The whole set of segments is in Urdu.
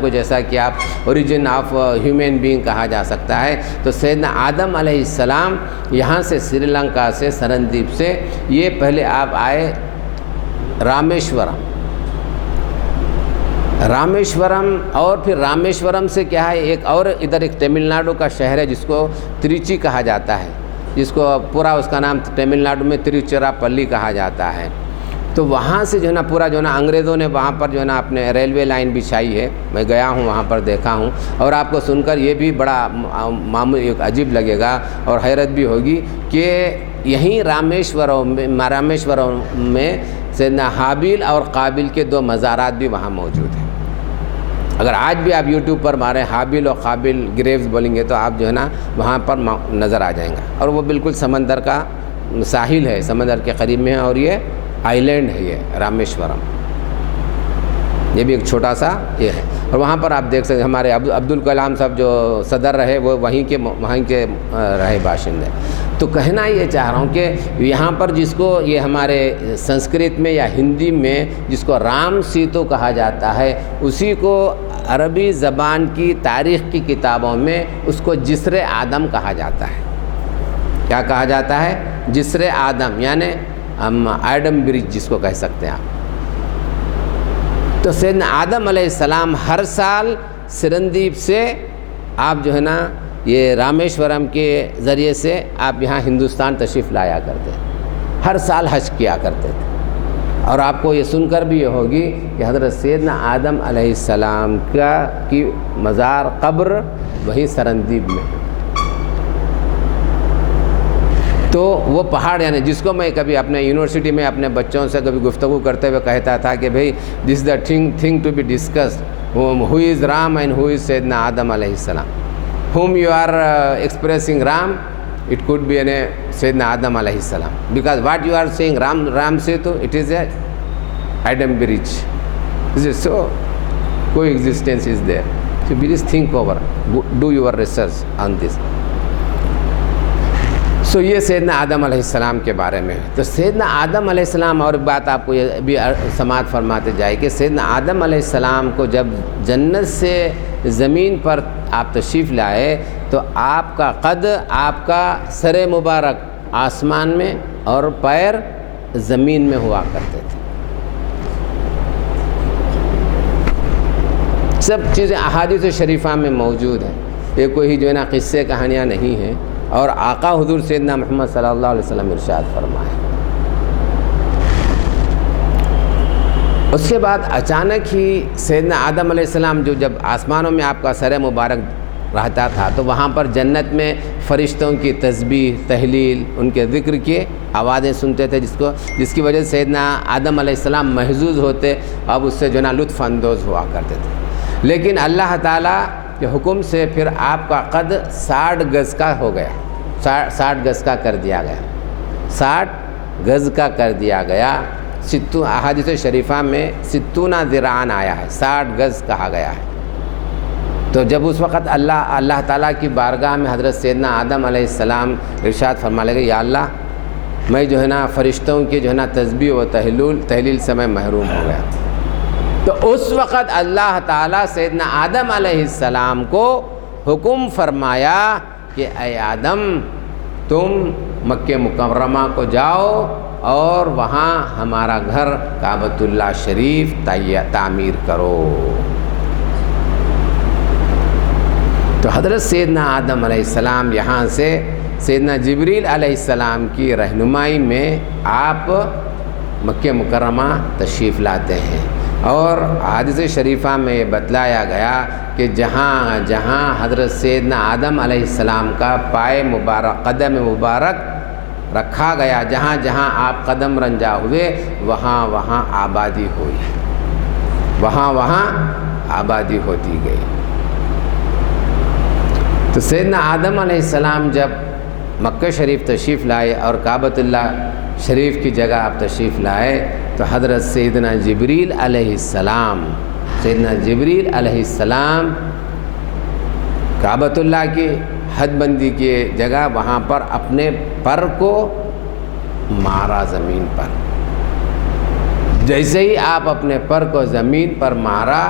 کو جیسا کہ آپ اوریجن آف ہیومن بینگ کہا جا سکتا ہے، تو سیدنا آدم علیہ السلام یہاں سے سری لنکا سے سرندیپ سے یہ پہلے آپ آئے رامیشورم اور پھر رامیشورم سے کیا ہے ایک اور ادھر ایک تمل ناڈو کا شہر ہے جس کو تریچی کہا جاتا ہے، جس کو پورا اس کا نام تمل ناڈو میں تریچیراپلی کہا جاتا ہے۔ تو وہاں سے جو ہے نا پورا جو ہے نا انگریزوں نے وہاں پر جو ہے نا اپنے ریلوے لائن بچھائی ہے، میں گیا ہوں وہاں پر دیکھا ہوں، اور آپ کو سن کر یہ بھی بڑا معمولی عجیب لگے گا اور حیرت بھی ہوگی کہ یہیں رامیشورم میں سیدنا حابیل اور قابیل کے 2 مزارات بھی وہاں موجود ہیں۔ اگر آج بھی آپ یوٹیوب پر ماریں حابیل اور قابیل گریوز بولیں گے تو آپ جو ہے نا وہاں پر نظر آ جائیں گا، اور وہ بالکل سمندر کا ساحل ہے، سمندر کے قریب میں ہے، اور یہ آئی لینڈ ہے یہ رامیشورم، یہ بھی ایک چھوٹا سا یہ ہے۔ اور وہاں پر آپ دیکھ سکتے ہیں ہمارے عبدالکلام صاحب جو صدر رہے وہ وہیں کے رہے باشندے۔ تو کہنا یہ چاہ رہا ہوں کہ یہاں پر جس کو یہ ہمارے سنسکرت میں یا ہندی میں جس کو رام سیتو کہا جاتا ہے، اسی کو عربی زبان کی تاریخ کی کتابوں میں اس کو جسر آدم کہا جاتا ہے۔ کیا کہا جاتا ہے؟ جسر آدم، یعنی ایڈم برج جس کو کہہ سکتے ہیں آپ۔ تو سیدنا آدم علیہ السلام ہر سال سرندیپ سے آپ جو ہے نا یہ رامیشورم کے ذریعے سے آپ یہاں ہندوستان تشریف لایا کرتے، ہر سال حج کیا کرتے تھے۔ اور آپ کو یہ سن کر بھی یہ ہوگی کہ حضرت سیدنا آدم علیہ السلام کی مزار قبر وہی سرندیپ میں ہے۔ تو وہ پہاڑ یعنی جس کو میں کبھی اپنے یونیورسٹی میں اپنے بچوں سے کبھی گفتگو کرتے ہوئے کہتا تھا کہ بھئی this the thing to be discussed, who is Ram and who is سیدنا آدم علیہ السلام، whom you are expressing Ram, it could be Sayyidina Adam alayhi salam, because what you are saying Ram Setu, it is a Adam bridge. So coexistence is there. So please think over, do your research on this. سو یہ سیدنا آدم علیہ السلام کے بارے میں۔ تو سیدنا آدم علیہ السلام، اور بات آپ کو یہ بھی سماعت فرماتے جائے کہ سیدنا آدم علیہ السلام کو جب جنت سے زمین پر آپ تشریف لائے تو آپ کا قد، آپ کا سر مبارک آسمان میں اور پیر زمین میں ہوا کرتے تھے۔ سب چیزیں احادیث شریفہ میں موجود ہیں، یہ کوئی جو ہے نا قصے کہانیاں نہیں ہیں، اور آقا حضور سیدنا محمد صلی اللہ علیہ وسلم ارشاد فرمائے۔ اس کے بعد اچانک ہی سیدنا آدم علیہ السلام جب آسمانوں میں آپ کا سر مبارک رہتا تھا تو وہاں پر جنت میں فرشتوں کی تسبیح، تہلیل، ان کے ذکر کی آوازیں سنتے تھے، جس کی وجہ سے سیدنا آدم علیہ السلام محظوظ ہوتے، اب اس سے جو نا لطف اندوز ہوا کرتے تھے۔ لیکن اللہ تعالیٰ کے حکم سے پھر آپ کا قد 60 گز کا ہو گیا، 60 گز کا کر دیا گیا، 60 گز کا کر دیا گیا۔ احادیث شریفہ میں 60 ذراعاً آیا ہے، 60 گز کہا گیا ہے۔ تو جب اس وقت اللہ تعالیٰ کی بارگاہ میں حضرت سیدنا آدم علیہ السلام ارشاد فرما لگے، یا اللہ میں جو ہے نا فرشتوں کی جو ہے نا تسبیح و تہلیل سے میں محروم ہو گیا۔ تو اس وقت اللہ تعالیٰ سیدنا آدم علیہ السلام کو حکم فرمایا کہ اے آدم تم مکہ مکرمہ کو جاؤ اور وہاں ہمارا گھر کعبۃ اللہ شریف تعمیر کرو۔ تو حضرت سیدنا آدم علیہ السلام یہاں سے سیدنا جبریل علیہ السلام کی رہنمائی میں آپ مکہ مکرمہ تشریف لاتے ہیں، اور حدیث شریفہ میں یہ بتلایا گیا کہ جہاں جہاں حضرت سیدنا آدم علیہ السلام کا پائے مبارک، قدم مبارک رکھا گیا، جہاں جہاں آپ قدم رنجا ہوئے وہاں وہاں آبادی ہوئی، وہاں وہاں آبادی ہوتی گئی۔ تو سیدنا آدم علیہ السلام جب مکہ شریف تشریف لائے اور کعبۃ اللہ شریف کی جگہ آپ تشریف لائے تو حضرت سیدنا جبریل علیہ السلام کعبۃ اللہ کی حد بندی کی جگہ وہاں پر اپنے پر کو مارا زمین پر۔ جیسے ہی آپ اپنے پر کو زمین پر مارا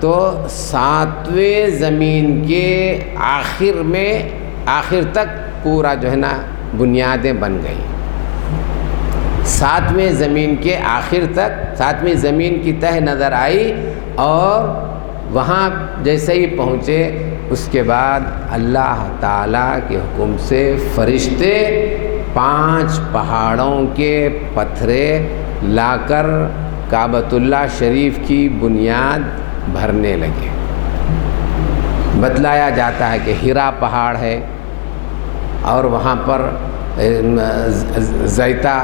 تو 7ویں زمین کے آخر تک پورا جو ہے نا بنیادیں بن گئی. 7ویں زمین کے آخر تک 7ویں زمین کی تہ نظر آئی اور وہاں جیسے ہی پہنچے اس کے بعد اللہ تعالیٰ کے حکم سے فرشتے 5 پہاڑوں کے پتھرے لا کر کعبۃ اللہ شریف کی بنیاد بھرنے لگے. بتلایا جاتا ہے کہ ہیرا پہاڑ ہے اور وہاں پر زیتا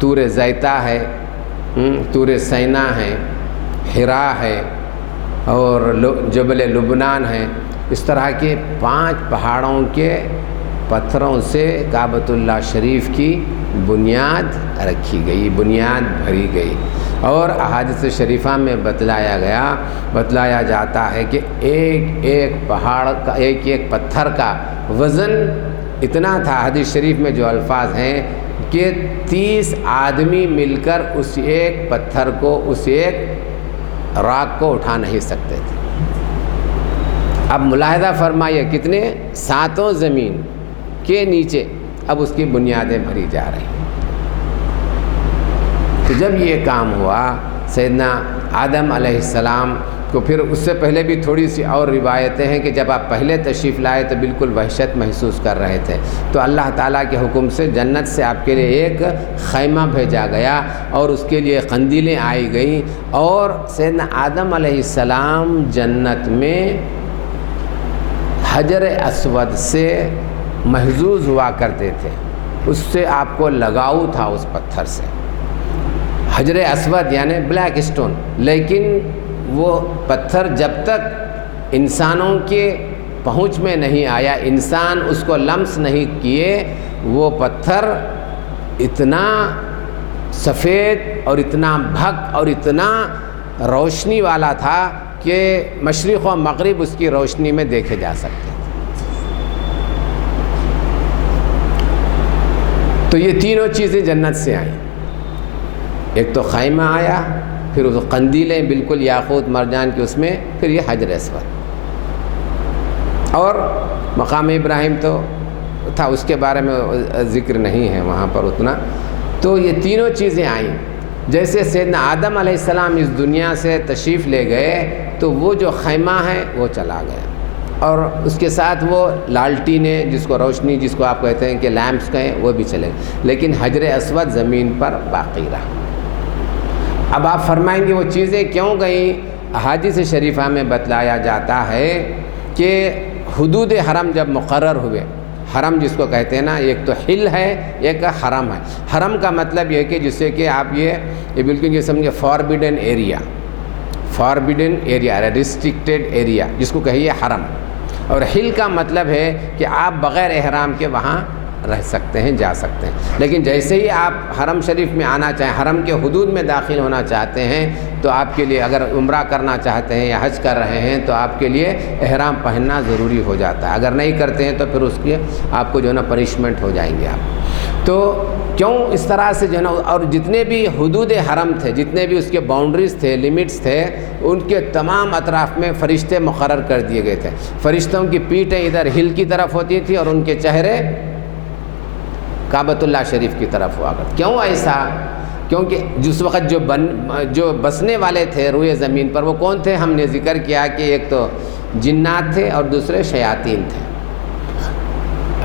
طور زیتا ہے، طور سینا ہے، ہیرا ہے اور جبل لبنان ہے. اس طرح کے 5 پہاڑوں کے پتھروں سے کعبۃ اللہ شریف کی بنیاد رکھی گئی، بنیاد بھری گئی. اور احادیث شریفہ میں بتلایا جاتا ہے کہ ایک پہاڑ کا ایک پتھر کا وزن اتنا تھا. حدیث شریف میں جو الفاظ ہیں کہ 30 آدمی مل کر اس ایک پتھر کو، اس ایک راک کو اٹھا نہیں سکتے تھے. اب ملاحظہ فرمائیے کتنے 7 زمین کے نیچے اب اس کی بنیادیں بھری جا رہی ہیں. تو جب یہ کام ہوا سیدنا آدم علیہ السلام کو، پھر اس سے پہلے بھی تھوڑی سی اور روایتیں ہیں کہ جب آپ پہلے تشریف لائے تو بالکل وحشت محسوس کر رہے تھے، تو اللہ تعالیٰ کے حکم سے جنت سے آپ کے لیے ایک خیمہ بھیجا گیا اور اس کے لیے قندیلیں آئی گئیں. اور سیدنا آدم علیہ السلام جنت میں حجر اسود سے محظوظ ہوا کرتے تھے، اس سے آپ کو لگاؤ تھا اس پتھر سے. حجر اسود یعنی بلیک اسٹون، لیکن وہ پتھر جب تک انسانوں کے پہنچ میں نہیں آیا، انسان اس کو لمس نہیں کیے، وہ پتھر اتنا سفید اور اتنا بھک اور اتنا روشنی والا تھا کہ مشرق و مغرب اس کی روشنی میں دیکھے جا سکتے. تو یہ تینوں چیزیں جنت سے آئیں. ایک تو خیمہ آیا، پھر اس قندیلیں بالکل یاقوت مرجان کی اس میں، پھر یہ حجر اسود اور مقام ابراہیم تو تھا، اس کے بارے میں ذکر نہیں ہے وہاں پر اتنا. تو یہ تینوں چیزیں آئیں. جیسے سیدنا آدم علیہ السلام اس دنیا سے تشریف لے گئے تو وہ جو خیمہ ہے وہ چلا گیا اور اس کے ساتھ وہ لالٹینیں، جس کو روشنی جس کو آپ کہتے ہیں کہ لیمپس کہیں، وہ بھی چلے، لیکن حجر اسود زمین پر باقی رہا. اب آپ فرمائیں گے وہ چیزیں کیوں گئیں؟ احادیث شریفہ میں بتلایا جاتا ہے کہ حدود حرم جب مقرر ہوئے، حرم جس کو کہتے ہیں نا، ایک تو حل ہے، ایک حرم ہے. حرم کا مطلب یہ ہے کہ جس سے کہ آپ یہ بالکل یہ سمجھے فاربیڈن ایریا ریسٹرکٹیڈ ایریا جس کو کہیے حرم. اور حل کا مطلب ہے کہ آپ بغیر احرام کے وہاں رہ سکتے ہیں، جا سکتے ہیں. لیکن جیسے ہی آپ حرم شریف میں آنا چاہیں، حرم کے حدود میں داخل ہونا چاہتے ہیں، تو آپ کے لیے اگر عمرہ کرنا چاہتے ہیں یا حج کر رہے ہیں تو آپ کے لیے احرام پہننا ضروری ہو جاتا ہے. اگر نہیں کرتے ہیں تو پھر اس کی آپ کو جو ہے نا پنشمنٹ ہو جائیں گے آپ. تو کیوں اس طرح سے جو ہے نا، اور جتنے بھی حدود حرم تھے، جتنے بھی اس کے باؤنڈریز تھے، لیمٹس تھے، ان کے تمام اطراف میں فرشتے مقرر کر دیے گئے تھے. فرشتوں کی پیٹھیں ادھر ہل کی طرف ہوتی تھی اور ان کے چہرے کعبۃ اللہ شریف کی طرف ہوا کرتے. کیوں ایسا؟ کیونکہ جس وقت جو بسنے والے تھے روئے زمین پر وہ کون تھے؟ ہم نے ذکر کیا کہ ایک تو جنات تھے اور دوسرے شیاطین تھے.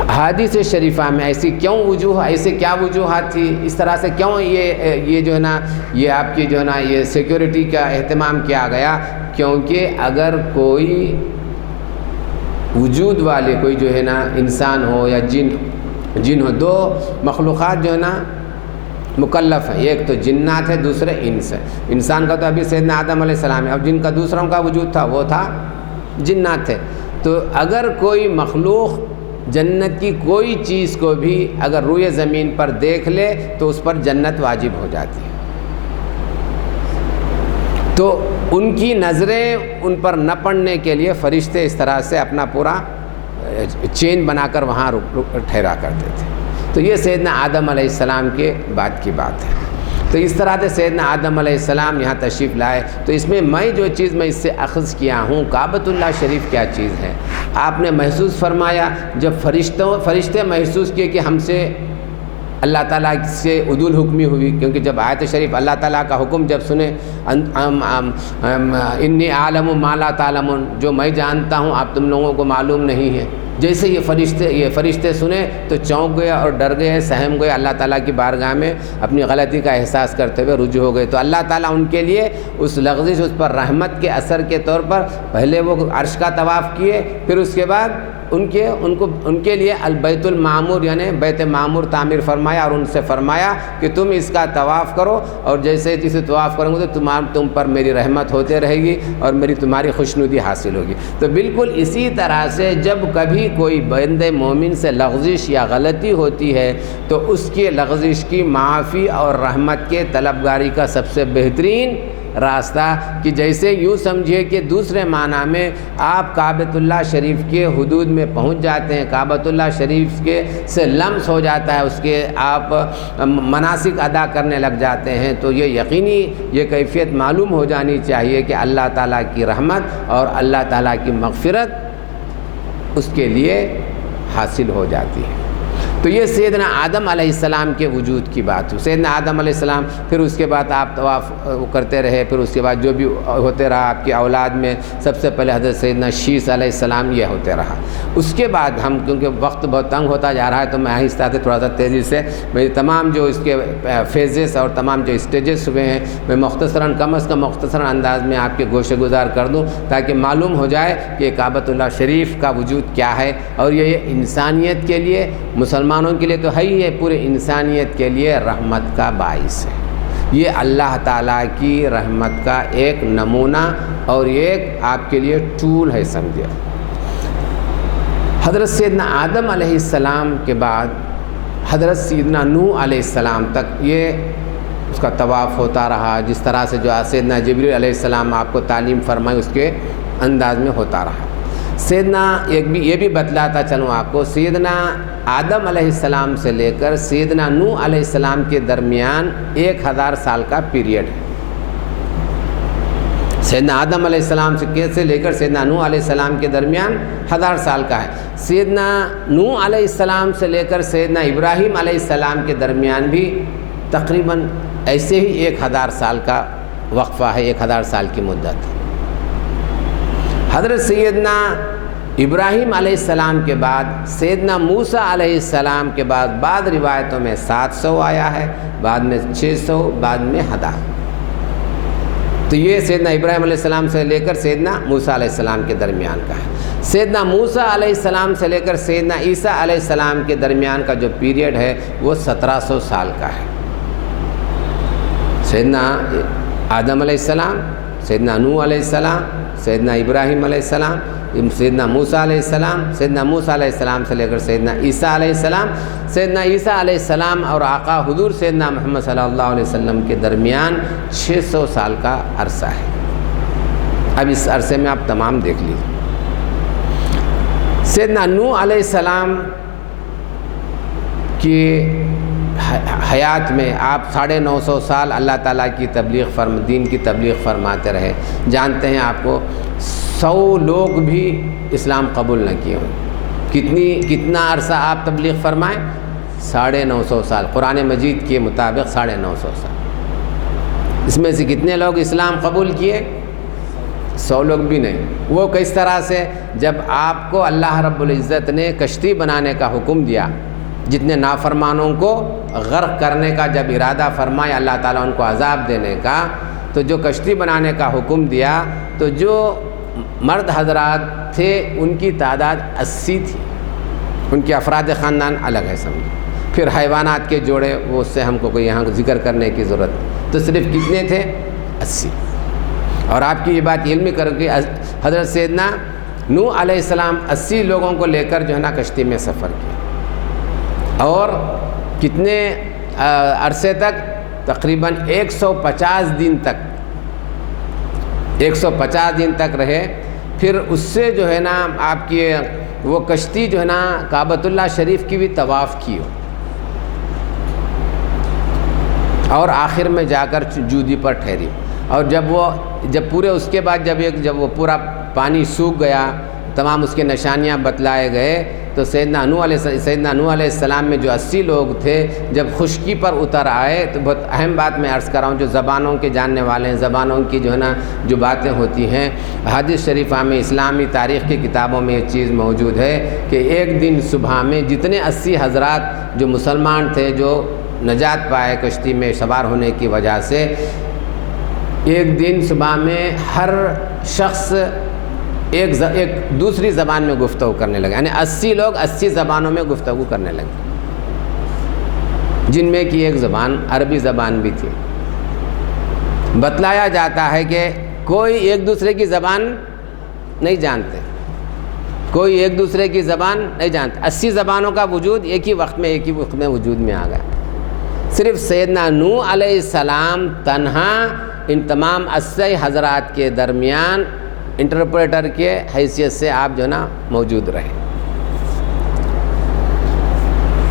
حدیث شریفہ میں ایسی کیوں ایسے کیا وجوہات تھی؟ اس طرح سے کیوں یہ جو ہے نا، یہ آپ کی جو ہے نا یہ سیکیورٹی کا اہتمام کیا گیا؟ کیونکہ اگر کوئی وجود والے کوئی جو ہے نا انسان ہو یا جن ہو، دو مخلوقات جو ہے نا مکلف ہیں، ایک تو جنات ہے، دوسرے انس ہے. انسان کا تو ابھی سیدنا آدم علیہ السلام ہے، اب جن کا دوسروں کا وجود تھا وہ تھا جنات تھے. تو اگر کوئی مخلوق جنت کی کوئی چیز کو بھی اگر روئے زمین پر دیکھ لے تو اس پر جنت واجب ہو جاتی ہے. تو ان کی نظریں ان پر نہ پڑنے کے لیے فرشتے اس طرح سے اپنا پورا چین بنا کر وہاں ٹھہرا کرتے تھے. تو یہ سیدنا آدم علیہ السلام کے بعد کی بات ہے. تو اس طرح سے سیدنا آدم علیہ السلام یہاں تشریف لائے. تو اس میں جو چیز میں اس سے اخذ کیا ہوں، کعبۃ اللہ شریف کیا چیز ہے. آپ نے محسوس فرمایا جب فرشتے محسوس کیے کہ ہم سے اللہ تعالیٰ سے عدول حکمی ہوئی، کیونکہ جب آیت شریف اللہ تعالیٰ کا حکم جب سنے، انی عالم ما لا تعلمون، جو میں جانتا ہوں آپ تم لوگوں کو معلوم نہیں ہے. جیسے یہ فرشتے سنے تو چونک گئے اور ڈر گئے، سہم گئے، اللہ تعالیٰ کی بارگاہ میں اپنی غلطی کا احساس کرتے ہوئے رجوع ہو گئے. تو اللہ تعالیٰ ان کے لیے اس لغزش، اس پر رحمت کے اثر کے طور پر پہلے وہ عرش کا طواف کیے، پھر اس کے بعد ان کے لیے البیت المعمور یعنی بیت معمور تعمیر فرمایا، اور ان سے فرمایا کہ تم اس کا طواف کرو، اور جیسے اسے طواف کرو گے تو تم پر میری رحمت ہوتے رہے گی اور تمہاری خوشنودی حاصل ہوگی. تو بالکل اسی طرح سے جب کبھی کوئی بندے مومن سے لغزش یا غلطی ہوتی ہے تو اس کی لغزش کی معافی اور رحمت کے طلبگاری کا سب سے بہترین راستہ، کہ جیسے یوں سمجھیے کہ دوسرے معنی میں آپ کعبۃ اللہ شریف کے حدود میں پہنچ جاتے ہیں، کعبۃ اللہ شریف کے سے لمس ہو جاتا ہے، اس کے آپ مناسک ادا کرنے لگ جاتے ہیں. تو یہ یقینی یہ کیفیت معلوم ہو جانی چاہیے کہ اللہ تعالیٰ کی رحمت اور اللہ تعالیٰ کی مغفرت اس کے لیے حاصل ہو جاتی ہے. تو یہ سیدنا آدم علیہ السلام کے وجود کی بات ہے. سیدنا آدم علیہ السلام، پھر اس کے بعد آپ طواف کرتے رہے، پھر اس کے بعد جو بھی ہوتے رہا آپ کی اولاد میں سب سے پہلے حضرت سیدنا شیس علیہ السلام یہ ہوتے رہا. اس کے بعد ہم کیونکہ وقت بہت تنگ ہوتا جا رہا ہے تو میں آہستہ سے تھوڑا سا تیزی سے میری تمام جو اس کے فیزز اور تمام جو اسٹیجز ہوئے ہیں میں مختصراً کم از کم مختصراً انداز میں آپ کے گوشے گزار کر دوں تاکہ معلوم ہو جائے کہ کعبۃ اللہ شریف کا وجود کیا ہے. اور یہ انسانیت کے لیے، مسلمانوں کے لیے تو ہے ہی ہے، پورے انسانیت کے لیے رحمت کا باعث ہے. یہ اللہ تعالیٰ کی رحمت کا ایک نمونہ اور ایک آپ کے لیے ٹول ہے سمجھے. حضرت سیدنا آدم علیہ السلام کے بعد حضرت سیدنا نوح علیہ السلام تک یہ اس کا طواف ہوتا رہا، جس طرح سے جو سیدنا جبریل علیہ السلام آپ کو تعلیم فرمائی اس کے انداز میں ہوتا رہا. سیدنا یہ بھی بتلاتا چلوں آپ کو، سیدنا آدم علیہ السلام سے لے کر سیدنا نوح علیہ السلام کے درمیان 1000 سال کا پیریڈ ہے. سیدنا آدم علیہ السلام سے لے کر سیدنا نوح علیہ السلام کے درمیان 1000 سال کا ہے. سیدنا نوح علیہ السلام سے لے کر سیدنا ابراہیم علیہ السلام کے درمیان بھی تقریباً ایسے ہی 1000 سال کا وقفہ ہے، 1000 سال کی مدت ہے. حضرت سیدنا ابراہیم علیہ السلام کے بعد سیدنا موسیٰ علیہ السلام کے بعد روایتوں میں 700 آیا ہے، بعد میں 600، بعد میں 1000. تو یہ سیدنا ابراہیم علیہ السلام سے لے کر سیدنا موسیٰ علیہ السلام کے درمیان کا ہے. سیدنا موسیٰ علیہ السلام سے لے کر سیدنا عیسیٰ علیہ السلام کے درمیان کا جو پیریڈ ہے وہ 1700 سال کا ہے. سیدنا آدم علیہ السلام، سیدنا نوح علیہ السلام، سیدنا ابراہیم علیہ السلام، سیدنا موسیٰ علیہ السلام، سیدنا موسیٰ علیہ السلام سے لے کر سیدنا عیسیٰ علیہ السلام، سیدنا عیسیٰ علیہ السلام اور آقا حضور سیدنا محمد صلی اللہ علیہ وسلم کے درمیان 600 سال کا عرصہ ہے. اب اس عرصے میں آپ تمام دیکھ لیجیے. سیدنا نوح علیہ السلام کی حیات میں آپ 950 سال اللہ تعالیٰ کی دین کی تبلیغ فرماتے رہے. جانتے ہیں آپ کو 100 لوگ بھی اسلام قبول نہ کیے ہوں. کتنا عرصہ آپ تبلیغ فرمائیں؟ 950 سال. قرآن مجید کے مطابق 950 سال. اس میں سے کتنے لوگ اسلام قبول کیے؟ 100 لوگ بھی نہیں. وہ کس طرح سے؟ جب آپ کو اللہ رب العزت نے کشتی بنانے کا حکم دیا، جتنے نافرمانوں کو غرق کرنے کا جب ارادہ فرمایا اللہ تعالیٰ ان کو عذاب دینے کا، تو جو کشتی بنانے کا حکم دیا تو جو مرد حضرات تھے ان کی تعداد 80 تھی. ان کے افراد خاندان الگ ہے سمجھو. پھر حیوانات کے جوڑے، وہ اس سے ہم کو کوئی یہاں ذکر کرنے کی ضرورت نہیں. تو صرف کتنے تھے؟ 80. اور آپ کی یہ بات علمی کر کے حضرت سیدنا نوح علیہ السلام 80 لوگوں کو لے کر جو ہے نا کشتی میں سفر کیا، اور کتنے عرصے تک؟ تقریباً 150 دن تک 150 دن تک رہے. پھر اس سے جو ہے نا آپ کی وہ کشتی جو ہے نا کعبۃ اللہ شریف کی بھی طواف کی ہو. اور آخر میں جا کر جودی پر ٹھہری. اور جب پورے اس کے بعد جب وہ پورا پانی سوکھ گیا، تمام اس کے نشانیاں بتلائے گئے، تو سیدنا نوح علیہ السلام میں جو 80 لوگ تھے جب خشکی پر اتر آئے، تو بہت اہم بات میں عرض کر رہا ہوں، جو زبانوں کے جاننے والے ہیں، زبانوں کی جو باتیں ہوتی ہیں، حدیث شریفہ میں، اسلامی تاریخ کی کتابوں میں یہ چیز موجود ہے کہ ایک دن صبح میں جتنے 80 حضرات جو مسلمان تھے، جو نجات پائے کشتی میں سوار ہونے کی وجہ سے، ایک دن صبح میں ہر شخص ایک دوسری زبان میں گفتگو کرنے لگے، یعنی 80 لوگ 80 زبانوں میں گفتگو کرنے لگے، جن میں کی ایک زبان عربی زبان بھی تھی. بتلایا جاتا ہے کہ کوئی ایک دوسرے کی زبان نہیں جانتے، کوئی ایک دوسرے کی زبان نہیں جانتے. 80 زبانوں کا وجود ایک ہی وقت میں وجود میں آ گیا. صرف سیدنا نوح علیہ السلام تنہا ان تمام 80 حضرات کے درمیان انٹرپریٹر کے حیثیت سے آپ موجود رہے.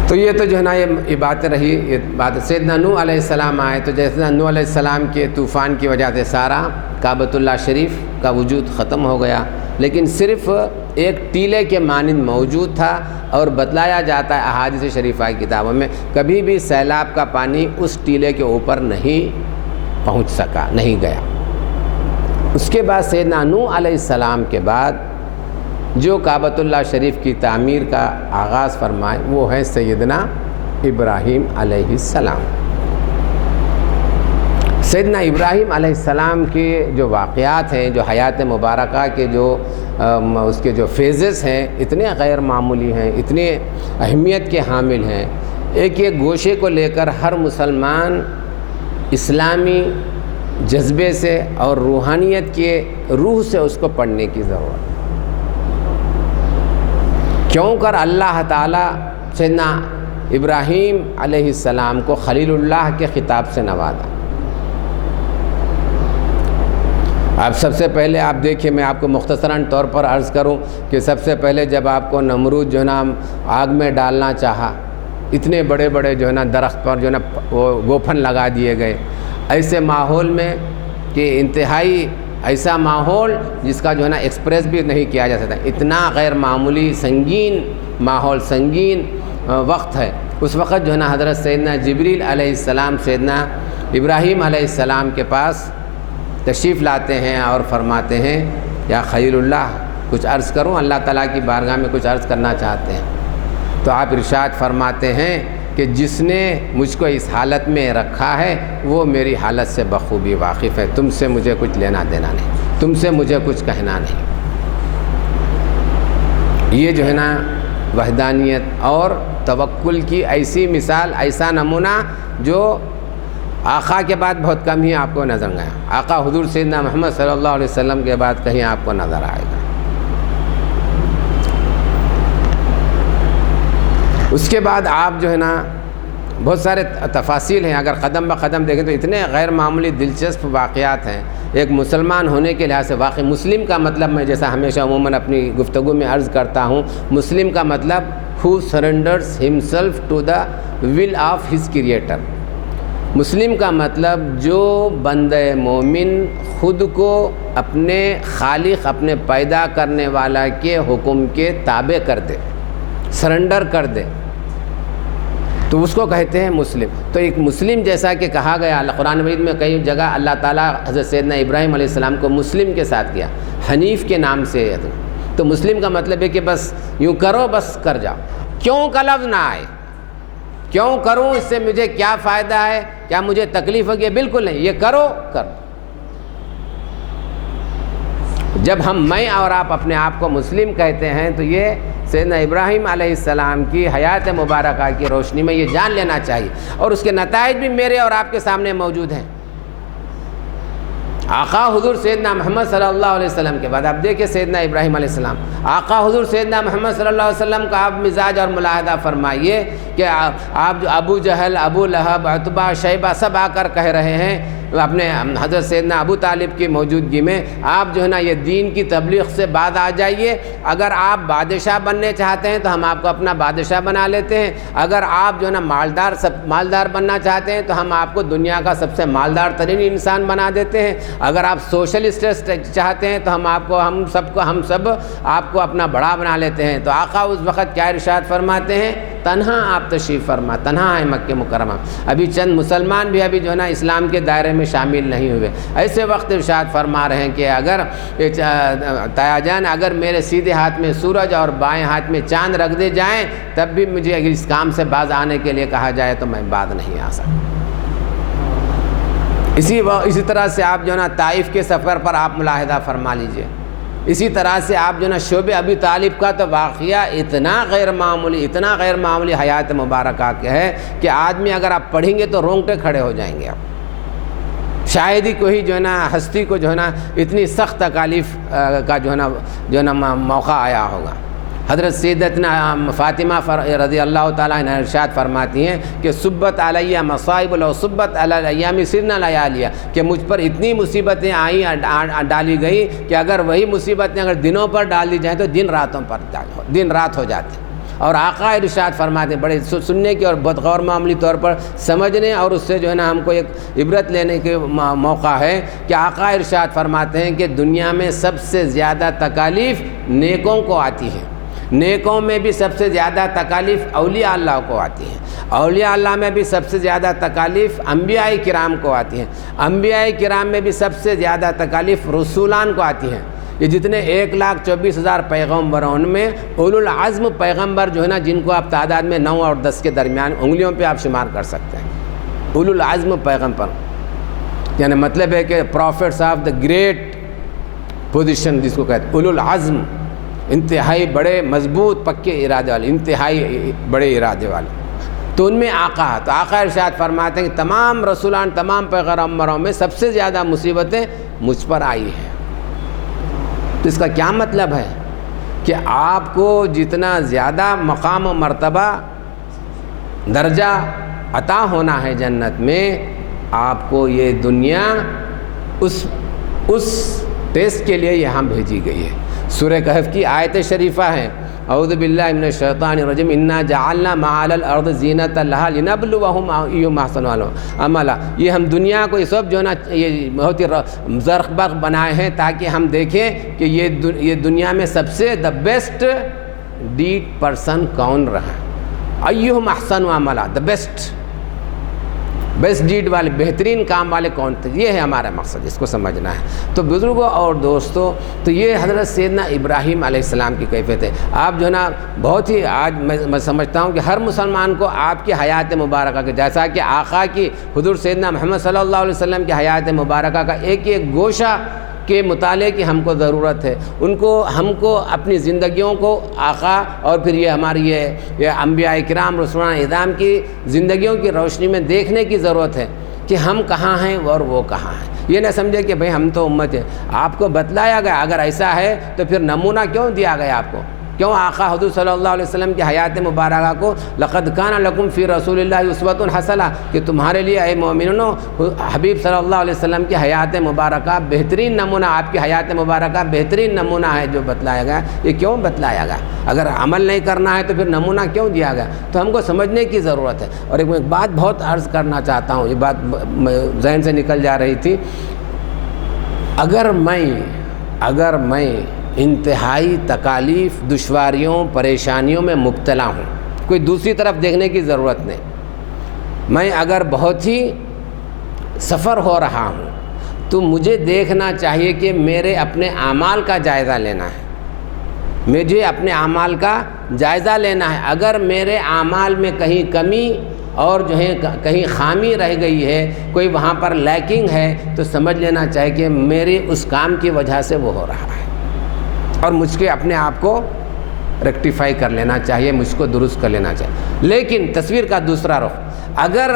تو یہ تو یہ باتیں رہی. یہ بات سیدنا نوح علیہ السلام آئے تو سیدنا نوح علیہ السلام کے طوفان کی وجہ سے سارا کعبۃ اللہ شریف کا وجود ختم ہو گیا، لیکن صرف ایک ٹیلے کے مانند موجود تھا. اور بتلایا جاتا ہے احادیث شریفہ کی کتابوں میں، کبھی بھی سیلاب کا پانی اس ٹیلے کے اوپر نہیں پہنچ سکا، نہیں گیا. اس کے بعد سیدنا نوح علیہ السلام کے بعد جو کعبۃ اللہ شریف کی تعمیر کا آغاز فرمائے وہ ہے سیدنا ابراہیم علیہ السلام. سیدنا ابراہیم علیہ السلام کے جو واقعات ہیں، جو حیات مبارکہ کے اس کے جو فیزز ہیں، اتنے غیر معمولی ہیں، اتنے اہمیت کے حامل ہیں. ایک گوشے کو لے کر ہر مسلمان اسلامی جذبے سے اور روحانیت کے روح سے اس کو پڑھنے کی ضرورت. کیوں کر اللہ تعالیٰ سیدنا ابراہیم علیہ السلام کو خلیل اللہ کے خطاب سے نوازا. اب سب سے پہلے آپ دیکھیں، میں آپ کو مختصراً طور پر عرض کروں کہ سب سے پہلے جب آپ کو نمرود آگ میں ڈالنا چاہا، اتنے بڑے بڑے درخت پر وہ گوفن لگا دیے گئے. ایسے ماحول میں کہ انتہائی ایسا ماحول جس کا ایکسپریس بھی نہیں کیا جا سکتا، اتنا غیر معمولی سنگین ماحول، سنگین وقت ہے. اس وقت حضرت سیدنا جبریل علیہ السلام سیدنا ابراہیم علیہ السلام کے پاس تشریف لاتے ہیں اور فرماتے ہیں، یا خلیل اللہ کچھ عرض کروں، اللہ تعالیٰ کی بارگاہ میں کچھ عرض کرنا چاہتے ہیں. تو آپ ارشاد فرماتے ہیں کہ جس نے مجھ کو اس حالت میں رکھا ہے وہ میری حالت سے بخوبی واقف ہے، تم سے مجھے کچھ لینا دینا نہیں، تم سے مجھے کچھ کہنا نہیں. یہ وحدانیت اور توکل کی ایسی مثال، ایسا نمونہ جو آقا کے بعد بہت کم ہی آپ کو نظر آیا. آقا حضور سیدنا محمد صلی اللہ علیہ وسلم کے بعد کہیں آپ کو نظر آئے گا. اس کے بعد آپ بہت سارے تفاصیل ہیں، اگر قدم بقدم دیکھیں تو اتنے غیر معمولی دلچسپ واقعات ہیں. ایک مسلمان ہونے کے لحاظ سے واقعی مسلم کا مطلب، میں جیسا ہمیشہ عموماً اپنی گفتگو میں عرض کرتا ہوں، مسلم کا مطلب who surrenders himself to the will of his creator. مسلم کا مطلب جو بندہ مومن خود کو اپنے خالق، اپنے پیدا کرنے والا کے حکم کے تابع کر دے، سرنڈر کر دے، تو اس کو کہتے ہیں مسلم. تو ایک مسلم جیسا کہ کہا گیا قرآن مجید میں کئی جگہ اللہ تعالیٰ حضرت سیدنا ابراہیم علیہ السلام کو مسلم کے ساتھ کیا، حنیف کے نام سے. تو مسلم کا مطلب ہے کہ بس یوں کرو، بس کر جاؤ، کیوں کا لفظ نہ آئے. کیوں کروں، اس سے مجھے کیا فائدہ ہے، کیا مجھے تکلیف ہوگی، بالکل نہیں، یہ کرو. جب میں اور آپ اپنے آپ کو مسلم کہتے ہیں تو یہ سیدنا ابراہیم علیہ السلام کی حیات مبارکہ کی روشنی میں یہ جان لینا چاہیے، اور اس کے نتائج بھی میرے اور آپ کے سامنے موجود ہیں. آقا حضور سیدنا محمد صلی اللہ علیہ وسلم کے بعد آپ دیکھیں سیدنا ابراہیم علیہ السلام، آقا حضور سیدنا محمد صلی اللہ علیہ وسلم کا آپ مزاج اور ملاحظہ فرمائیے کہ آپ جو ابو جہل، ابو لہب، عتبہ، شیبہ سب آ کر کہہ رہے ہیں اپنے حضرت سیدنا ابو طالب کی موجودگی میں آپ جو ہے نا یہ دین کی تبلیغ سے بعد آ جائیے. اگر آپ بادشاہ بننے چاہتے ہیں تو ہم آپ کو اپنا بادشاہ بنا لیتے ہیں. اگر آپ جو ہے نا مالدار بننا چاہتے ہیں تو ہم آپ کو دنیا کا سب سے مالدار ترین انسان بنا دیتے ہیں. اگر آپ سوشلسٹ چاہتے ہیں تو ہم سب آپ کو اپنا بڑا بنا لیتے ہیں. تو آقا اس وقت کیا ارشاد فرماتے ہیں؟ تنہا آپ تشریف فرما، تنہا ہے مکہ مکرمہ. ابھی چند مسلمان بھی ابھی جو ہے نا اسلام کے دائرے میں شامل نہیں ہوئے. ایسے وقت ارشاد فرما رہے ہیں کہ اگر تایا جان اگر میرے سیدھے ہاتھ میں سورج اور بائیں ہاتھ میں چاند رکھ دے جائیں تب بھی مجھے اگر اس کام سے باز آنے کے لیے کہا جائے تو میں باز نہیں آ سکتا. اسی طرح سے آپ جو ہے نا طائف کے سفر پر آپ ملاحظہ فرما لیجئے. اسی طرح سے آپ جو ہے نا شعب ابی طالب کا تو واقعہ اتنا غیر معمولی حیات مبارکہ کے ہے کہ آدمی اگر آپ پڑھیں گے تو رونگٹے کھڑے ہو جائیں گے. آپ شاید ہی کوئی جو ہے نا ہستی کو جو ہے نا اتنی سخت تکالیف کا جو ہے نا موقع آیا ہوگا. حضرت سیدتنا فاطمہ رضی اللہ تعالیٰ عنہ ارشاد فرماتی ہیں کہ صبت علیہ مصائب لو صبت علی الایام سرنا لیالیہ، کہ مجھ پر اتنی مصیبتیں آئیں ڈالی گئی کہ اگر وہی مصیبتیں اگر دنوں پر ڈال دی جائیں تو دن رات ہو جاتے. اور آقا ارشاد فرماتے ہیں، بڑے سننے کی اور بہت غور معمولی طور پر سمجھنے اور اس سے جو ہے نا ہم کو ایک عبرت لینے کے موقع ہے کہ آقا ارشاد فرماتے ہیں کہ دنیا میں سب سے زیادہ تکالیف نیکوں کو آتی ہے. نیکوں میں بھی سب سے زیادہ تکالیف اولیاء اللہ کو آتی ہیں. اولیاء اللہ میں بھی سب سے زیادہ تکالیف انبیاء کرام کو آتی ہیں. انبیاء کرام میں بھی سب سے زیادہ تکالیف رسولان کو آتی ہیں. یہ جتنے 1,24,000 پیغمبر ہیں ان میں اولو العزم پیغمبر جو ہے نا جن کو آپ تعداد میں 9 اور 10 کے درمیان انگلیوں پہ آپ شمار کر سکتے ہیں. اولو العزم پیغمبر یعنی مطلب ہے کہ profits of the great position جس کو کہتے ہیں اولو العزم، انتہائی بڑے مضبوط پکے ارادے والے، انتہائی بڑے ارادے والے. تو ان میں تو آقا ارشاد فرماتے ہیں کہ تمام رسولان تمام پیغمبروں میں سب سے زیادہ مصیبتیں مجھ پر آئی ہیں. تو اس کا کیا مطلب ہے کہ آپ کو جتنا زیادہ مقام و مرتبہ درجہ عطا ہونا ہے جنت میں، آپ کو یہ دنیا اس ٹیسٹ کے لیے یہاں بھیجی گئی ہے. سورہ کہف کی آیت شریفہ ہے، اعوذ باللہ من الشیطان الرجیم انا جعلنا ما علی الارض زینۃ لہا لنبلوہم ایہم احسن عملا. یہ ہم دنیا کو اس وقت جو ہے نا یہ بہت ہی زرق برق بنائے ہیں تاکہ ہم دیکھیں کہ یہ دنیا میں سب سے دا بیسٹ ڈیڈ پرسن کون رہا، ایہم احسن عملا، دا بیسٹ ڈیڈ والے، بہترین کام والے کون تھے. یہ ہے ہمارا مقصد، اس کو سمجھنا ہے. تو بزرگوں اور دوستوں، تو یہ حضرت سیدنا ابراہیم علیہ السلام کی کیفیت ہے. آپ جو ہے نا بہت ہی آج میں سمجھتا ہوں کہ ہر مسلمان کو آپ کی حیات مبارکہ کے جیسا کہ آقا کی حضور سیدنا محمد صلی اللہ علیہ وسلم کی حیات مبارکہ کا ایک گوشہ کے مطالعے کی ہم کو ضرورت ہے. ہم کو اپنی زندگیوں کو آقا اور پھر یہ ہماری یہ انبیاء کرام رسولان اعظام کی زندگیوں کی روشنی میں دیکھنے کی ضرورت ہے کہ ہم کہاں ہیں اور وہ کہاں ہیں. یہ نہ سمجھے کہ بھئی ہم تو امت ہیں. آپ کو بتلایا گیا، اگر ایسا ہے تو پھر نمونہ کیوں دیا گیا آپ کو؟ کیوں آقا حضور صلی اللہ علیہ وسلم کی حیات مبارکہ کو لقد کان لکم فی رسول اللہ اسوۃ حسنہ، کہ تمہارے لیے اے مومنوں حبیب صلی اللہ علیہ وسلم کی حیات مبارکہ بہترین نمونہ، آپ کی حیات مبارکہ بہترین نمونہ ہے جو بتلایا گیا. یہ کیوں بتلایا گیا؟ اگر عمل نہیں کرنا ہے تو پھر نمونہ کیوں دیا گیا؟ تو ہم کو سمجھنے کی ضرورت ہے. اور ایک بات بہت عرض کرنا چاہتا ہوں، یہ بات ذہن سے نکل جا رہی تھی. اگر میں انتہائی تکالیف، دشواریوں، پریشانیوں میں مبتلا ہوں، کوئی دوسری طرف دیکھنے کی ضرورت نہیں. میں اگر بہت ہی سفر ہو رہا ہوں تو مجھے دیکھنا چاہیے کہ میرے اپنے اعمال کا جائزہ لینا ہے. مجھے اپنے اعمال کا جائزہ لینا ہے. اگر میرے اعمال میں کہیں کمی اور جو ہے کہیں خامی رہ گئی ہے، کوئی وہاں پر لیکنگ ہے، تو سمجھ لینا چاہیے کہ میرے اس کام کی وجہ سے وہ ہو رہا ہے اور مجھ کے اپنے آپ کو ریکٹیفائی کر لینا چاہیے، مجھ کو درست کر لینا چاہیے. لیکن تصویر کا دوسرا رخ، اگر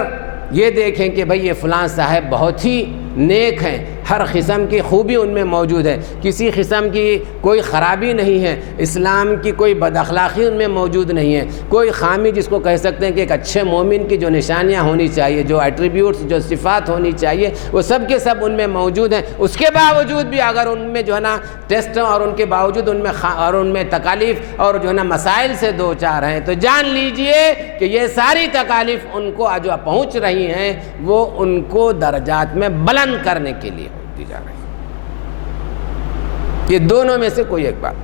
یہ دیکھیں کہ بھئی یہ فلاں صاحب بہت ہی نیک ہیں، ہر قسم کی خوبی ان میں موجود ہے، کسی قسم کی کوئی خرابی نہیں ہے، اسلام کی کوئی بد اخلاقی ان میں موجود نہیں ہے، کوئی خامی جس کو کہہ سکتے ہیں کہ ایک اچھے مومن کی جو نشانیاں ہونی چاہیے، جو ایٹریبیوٹس، جو صفات ہونی چاہیے، وہ سب کے سب ان میں موجود ہیں۔ اس کے باوجود بھی اگر ان میں جو ہے نا ٹیسٹ اور ان کے باوجود ان میں تکالیف اور جو ہے نا مسائل سے دو چار ہیں، تو جان لیجئے کہ یہ ساری تکالیف ان کو جو پہنچ رہی ہیں وہ ان کو درجات میں بلند کرنے کے لیے دی جا رہی ہے۔ یہ دونوں میں سے کوئی ایک بات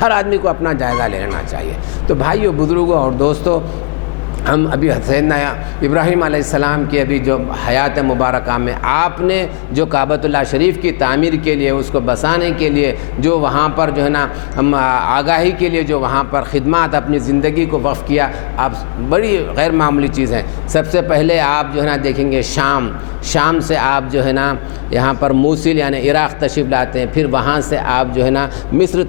ہر آدمی کو اپنا جائزہ لینا چاہیے۔ تو بھائیو، بزرگوں اور دوستو، ہم ابھی سیدنا ابراہیم علیہ السلام کی ابھی جو حیات مبارکہ میں آپ نے جو کعبۃ اللہ شریف کی تعمیر کے لیے، اس کو بسانے کے لیے جو وہاں پر جو ہے نا آگاہی کے لیے جو وہاں پر خدمات اپنی زندگی کو وقف کیا، آپ بڑی غیر معمولی چیز ہے۔ سب سے پہلے آپ جو ہے نا دیکھیں گے شام سے آپ جو ہے نا یہاں پر موصل یعنی عراق تشریف لاتے ہیں، پھر وہاں سے آپ جو ہے نا مصر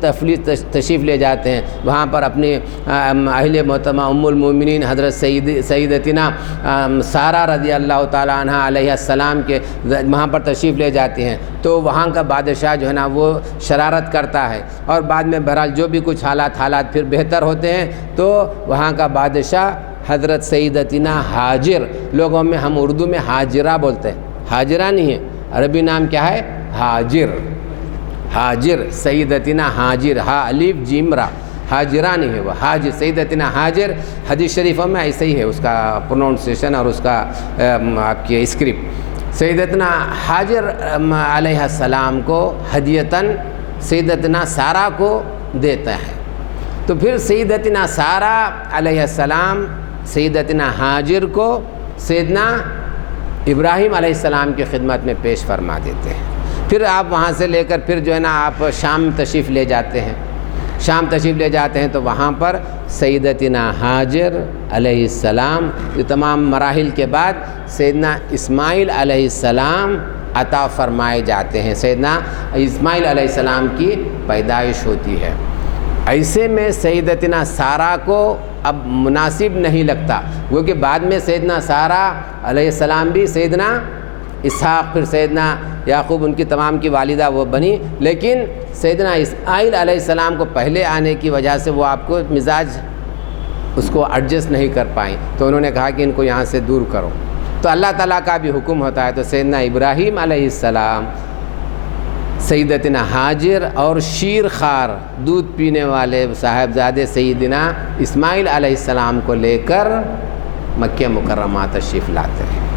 تشریف لے جاتے ہیں، وہاں پر اپنی اہل محترمہ ام المومنین حضرت سیدتنا سارہ رضی اللہ تعالیٰ عنہ علیہ السلام کے وہاں پر تشریف لے جاتی ہیں۔ تو وہاں کا بادشاہ جو ہے نا وہ شرارت کرتا ہے، اور بعد میں بہرحال جو بھی کچھ حالات پھر بہتر ہوتے ہیں، تو وہاں کا بادشاہ حضرت سیدتنا ہاجر، لوگوں میں ہم اردو میں حاجرہ بولتے ہیں، حاجرہ نہیں ہے، عربی نام کیا ہے؟ حاجر، سیدتنا حاجر، ہا الف جیم را، حاجرہ نہیں ہے، وہ حاجر، سیدتنا حاجر۔ حدیث شریفوں میں ایسے ہی ہے اس کا پروننسیشن اور اس کا آپ کی اسکرپٹ۔ سیدتنا حاجر علیہ السلام کو ہدیتاً سیدتنا سارہ کو دیتا ہے، تو پھر سیدتنا سارہ علیہ السلام سیدتنا حاجر کو سیدنا ابراہیم علیہ السلام کی خدمت میں پیش فرما دیتے ہیں۔ پھر آپ وہاں سے لے کر پھر جو ہے نا آپ شام تشریف لے جاتے ہیں، تو وہاں پر سیدتنا حاجر علیہ السلام یہ تمام مراحل کے بعد سیدنا اسماعیل علیہ السلام عطا فرمائے جاتے ہیں، سیدنا اسماعیل علیہ السلام کی پیدائش ہوتی ہے۔ ایسے میں سیدتنا سارہ کو اب مناسب نہیں لگتا، کیونکہ بعد میں سیدنا سارہ علیہ السلام بھی سیدنا اسحاق، پھر سیدنا یعقوب ان کی تمام کی والدہ وہ بنی، لیکن سیدنا اسماعیل علیہ السلام کو پہلے آنے کی وجہ سے وہ آپ کو مزاج اس کو ایڈجسٹ نہیں کر پائیں، تو انہوں نے کہا کہ ان کو یہاں سے دور کرو۔ تو اللہ تعالیٰ کا بھی حکم ہوتا ہے، تو سیدنا ابراہیم علیہ السلام سیدتنا حاجر اور شیر خوار دودھ پینے والے صاحبزادے سیدنا اسماعیل علیہ السلام کو لے کر مکہ مکرمہ تشریف لاتے ہیں۔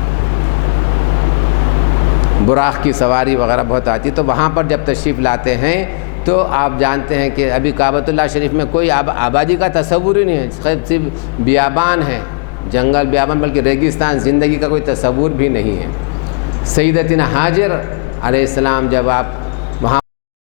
براق کی سواری وغیرہ بہت آتی، تو وہاں پر جب تشریف لاتے ہیں تو آپ جانتے ہیں کہ ابھی کعبۃ اللہ شریف میں کوئی آبادی کا تصور ہی نہیں ہے، صرف بیابان ہے، جنگل بیابان، بلکہ ریگستان، زندگی کا کوئی تصور بھی نہیں ہے۔ سیدتنا حاجر علیہ السلام جب آپ